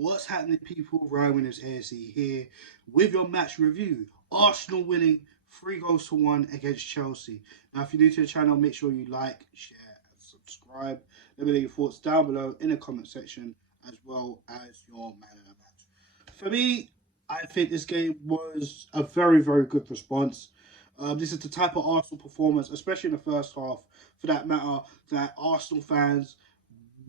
What's happening, people? Ryan Winners ASE here with your match review. Arsenal winning 3 goals to 1 against Chelsea. Now, if you're new to the channel, make sure you like, share, and subscribe. Let me know your thoughts down below in the comment section, as well as your man of the match. For me, I think this game was a very, very good response. This is the type of Arsenal performance, especially in the first half, for that matter, that Arsenal fans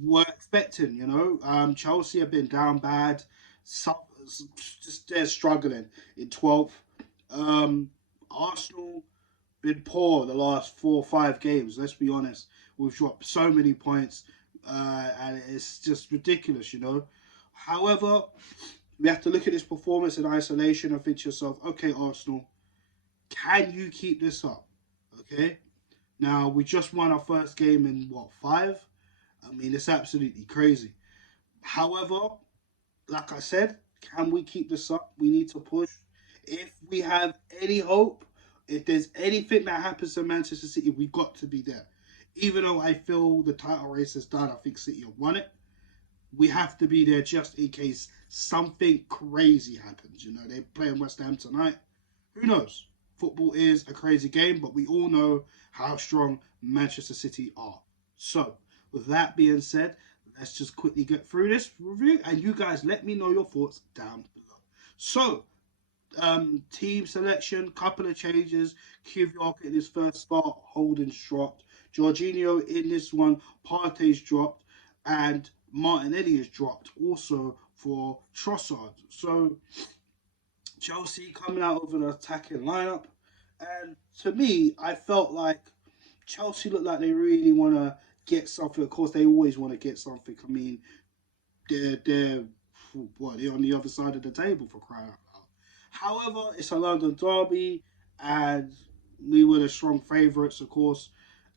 were expecting. Chelsea have been down bad. Some, just they're struggling in 12th. Arsenal been poor the last 4 or 5 games. Let's be honest. We've dropped so many points, and it's just ridiculous. However, we have to look at this performance in isolation and think to yourself, okay, Arsenal, can you keep this up? Okay. Now we just won our first game in what, 5? I mean, it's absolutely crazy. However, like I said, can we keep this up? We need to push. If we have any hope, if there's anything that happens to Manchester City, we've got to be there. Even though I feel the title race is done, I think City have won it. We have to be there just in case something crazy happens. They're playing West Ham tonight. Who knows? Football is a crazy game, but we all know how strong Manchester City are. So, with that being said, let's just quickly get through this review, and you guys let me know your thoughts down below. So, team selection, couple of changes. Kvyat in his first start, Holden's dropped. Jorginho in this one, Partey's dropped, and Martinelli is dropped also for Trossard. So, Chelsea coming out with an attacking lineup, and to me, I felt like Chelsea looked like they really want to get something. Of course, they always want to get something. I mean, they're they're on the other side of the table, for crying out loud. However, it's a London derby, and we were the strong favourites, of course.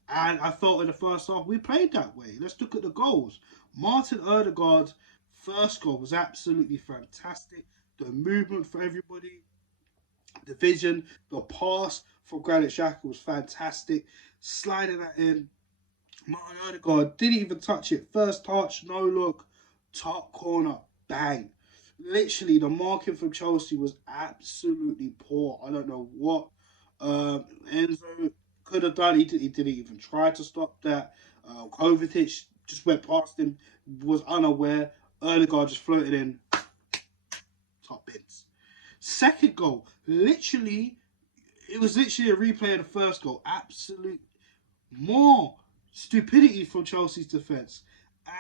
And I felt in the first half we played that way. Let's look at the goals. Martin Odegaard's first goal was absolutely fantastic. The movement for everybody, the vision, the pass for Granit Xhaka was fantastic. Sliding that in, Martin Odegaard didn't even touch it. First touch, no look, top corner, bang. Literally, the marking from Chelsea was absolutely poor. I don't know what Enzo could have done. He didn't even try to stop that. Kovacic just went past him, was unaware. Odegaard just floated in, top bins. Second goal, literally, it was literally a replay of the first goal. Absolute more stupidity from Chelsea's defence.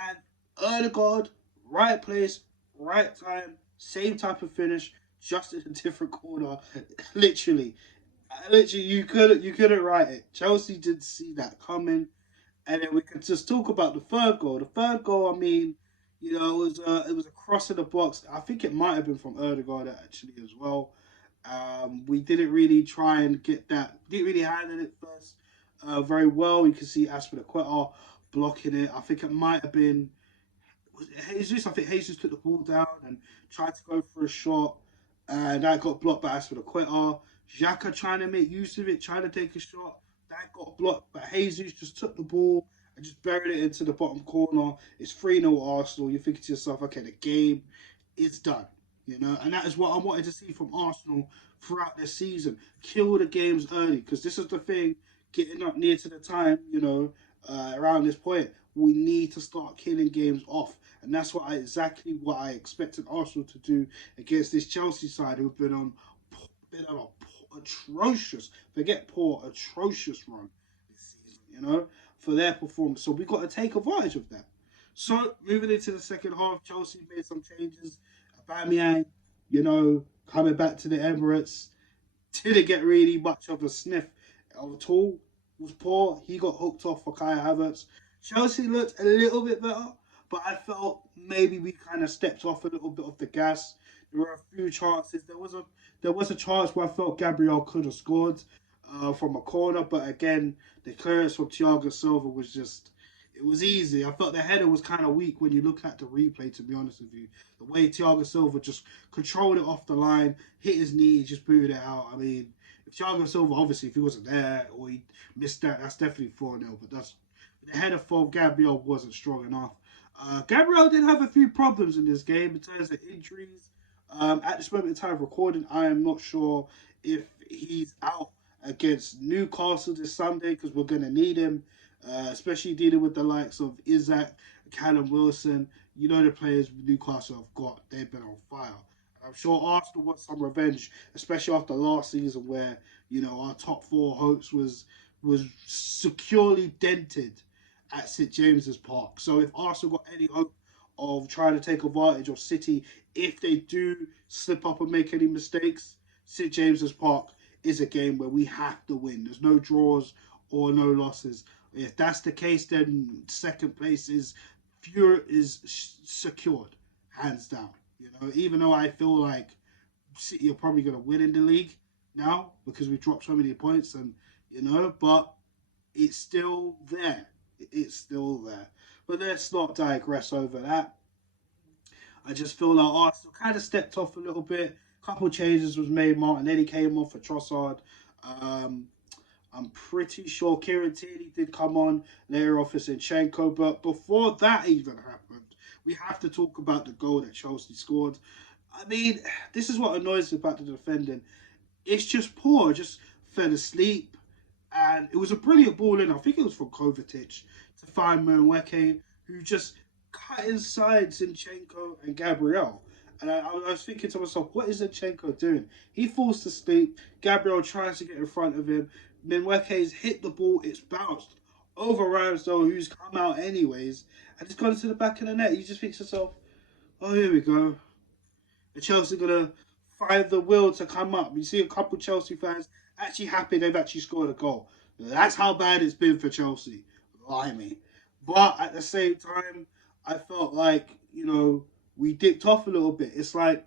And Odegaard, right place, right time, same type of finish, just in a different corner. literally, you couldn't write it. Chelsea didn't see that coming. And then we could just talk about the third goal. The third goal, I mean, it was a cross in the box. I think it might have been from Odegaard actually as well. We didn't really try and get that. Didn't really handle it first very well. You can see Aspilicueta blocking it. I think it might have been, was it Jesus. I think Jesus took the ball down and tried to go for a shot, and that got blocked by Aspilicueta. Xhaka trying to make use of it, trying to take a shot. That got blocked, but Jesus just took the ball and just buried it into the bottom corner. It's 3-0 Arsenal. You're thinking to yourself, okay, the game is done. And that is what I wanted to see from Arsenal throughout this season. Kill the games early, because this is the thing, getting up near to the time, around this point, we need to start killing games off. And that's exactly what I expected Arsenal to do against this Chelsea side, who've been on a atrocious, forget poor, atrocious run this season, for their performance. So we got to take advantage of that. So moving into the second half, Chelsea made some changes. Aubameyang, coming back to the Emirates, didn't get really much of a sniff at all. Was poor. He got hooked off for Kai Havertz. Chelsea looked a little bit better, but I felt maybe we kind of stepped off a little bit of the gas. There were a few chances. There was a chance where I felt Gabriel could have scored from a corner, but again, the clearance from Thiago Silva was just, it was easy. I felt the header was kind of weak when you look at the replay, to be honest with you. The way Thiago Silva just controlled it off the line, hit his knee, just booted it out. I mean, if Thiago Silva, obviously, if he wasn't there or he missed that, that's definitely 4-0. But the header from Gabriel wasn't strong enough. Gabriel did have a few problems in this game in terms of injuries. At this moment in time of recording, I am not sure if he's out against Newcastle this Sunday because we're going to need him, especially dealing with the likes of Isaac, Callum Wilson. You know the players Newcastle have got; they've been on fire. I'm sure Arsenal want some revenge, especially after last season where our top four hopes was securely dented at St James's Park. So if Arsenal got any hope of trying to take advantage of City, if they do slip up and make any mistakes, St James's Park is a game where we have to win. There's no draws or no losses. If that's the case, then second place is secured, hands down. Even though I feel like City are probably going to win in the league now because we dropped so many points, and but it's still there. It's still there. But let's not digress over that. I just feel like Arsenal kind of stepped off a little bit. A couple of changes was made. Martinelli came on for Trossard. Um, I'm pretty sure Kieran Tierney did come on later off for Zinchenko. But before that even happened, we have to talk about the goal that Chelsea scored. I mean, this is what annoys me about the defending. It's just poor. Just fell asleep. And it was a brilliant ball in. I think it was from Kovacic to find Mwenweke, who just cut inside Zinchenko and Gabriel. And I was thinking to myself, what is Zinchenko doing? He falls to sleep. Gabriel tries to get in front of him. Mwenweke's hit the ball. It's bounced over Ramsdale, who's come out anyways. And it's gone to the back of the net. You just think to yourself, oh, here we go. The Chelsea going to find the will to come up. You see a couple Chelsea fans actually happy they've actually scored a goal. That's how bad it's been for Chelsea. Blimey. But at the same time, I felt like, we dipped off a little bit. It's like,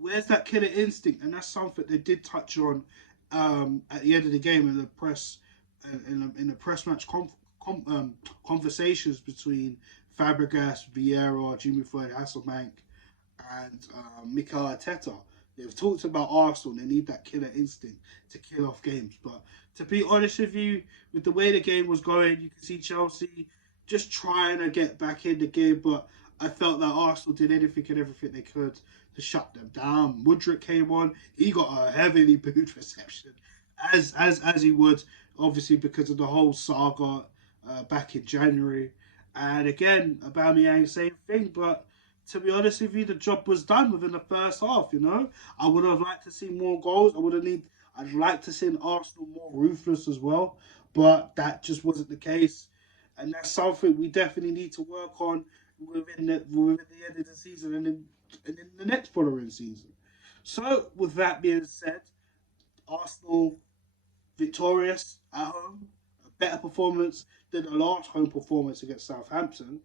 where's that killer instinct? And that's something they did touch on at the end of the game in the press in the press match conversations between Fabregas, Vieira, Jimmy Floyd, Hasselbank, and Mikel Arteta. They've talked about Arsenal. They need that killer instinct to kill off games. But to be honest with you, with the way the game was going, you can see Chelsea just trying to get back in the game. But I felt that Arsenal did anything and everything they could to shut them down. Mudryk came on. He got a heavily booed reception, as he would, obviously because of the whole saga back in January. And again, Aubameyang, same thing. But to be honest with you, the job was done within the first half. I would have liked to see more goals. I'd like to see Arsenal more ruthless as well, but that just wasn't the case, and that's something we definitely need to work on within the end of the season and in the next following season. So, with that being said, Arsenal victorious at home, a better performance than the last home performance against Southampton.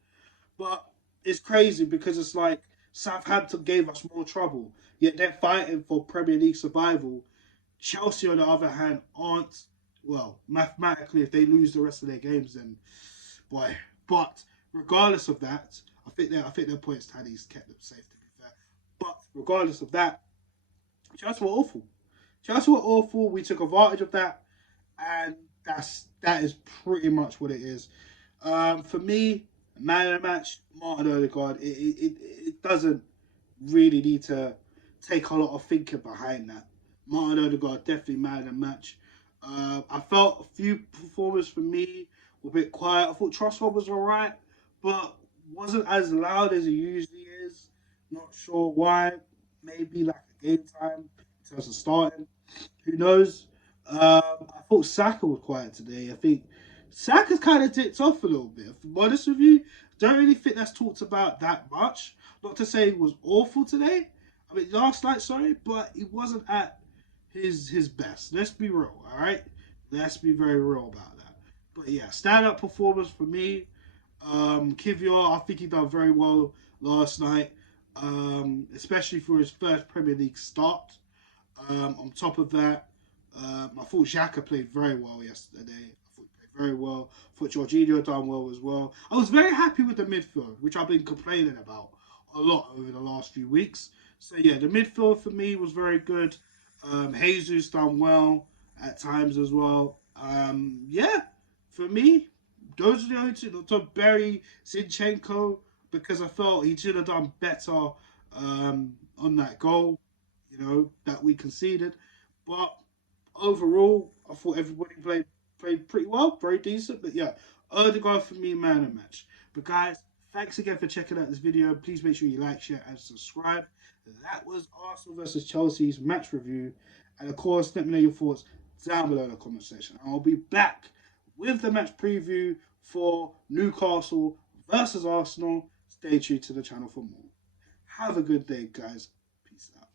But it's crazy because it's like Southampton gave us more trouble, yet they're fighting for Premier League survival. Chelsea, on the other hand, aren't. Well, mathematically, if they lose the rest of their games, then boy. But regardless of that, I think their points tallies kept them safe. To be fair, but regardless of that, Chelsea were awful. Chelsea were awful. We took advantage of that, and that is pretty much what it is. For me, man of the match, Martin Odegaard. It doesn't really need to take a lot of thinking behind that. Martin Odegaard definitely man of the match. I felt a few performers for me were a bit quiet. I thought Trossard was alright, but wasn't as loud as he usually is. Not sure why. Maybe like a game time in terms of starting. Who knows? I thought Saka was quiet today. I think Saka's kind of dipped off a little bit. If I'm honest with you, don't really think that's talked about that much. Not to say he was awful today. I mean, last night, sorry, but he wasn't at his best. Let's be real, all right? Let's be very real about that. But yeah, stand-up performance for me. Kivior, I think he done very well last night, especially for his first Premier League start. On top of that, I thought Xhaka played very well yesterday. I thought he played very well. I thought Jorginho done well as well. I was very happy with the midfield, which I've been complaining about a lot over the last few weeks. So yeah, the midfield for me was very good. Jesus done well at times as well. Yeah, for me, those are the only two. Not to bury Zinchenko because I felt he should have done better on that goal, that we conceded. But overall, I thought everybody played pretty well, very decent. But yeah, Odegaard for me, man of the match. But guys, thanks again for checking out this video. Please make sure you like, share, and subscribe. That was Arsenal versus Chelsea's match review. And of course, let me know your thoughts down below in the comment section. I'll be back with the match preview for Newcastle versus Arsenal. Stay tuned to the channel for more. Have a good day, guys. Peace out.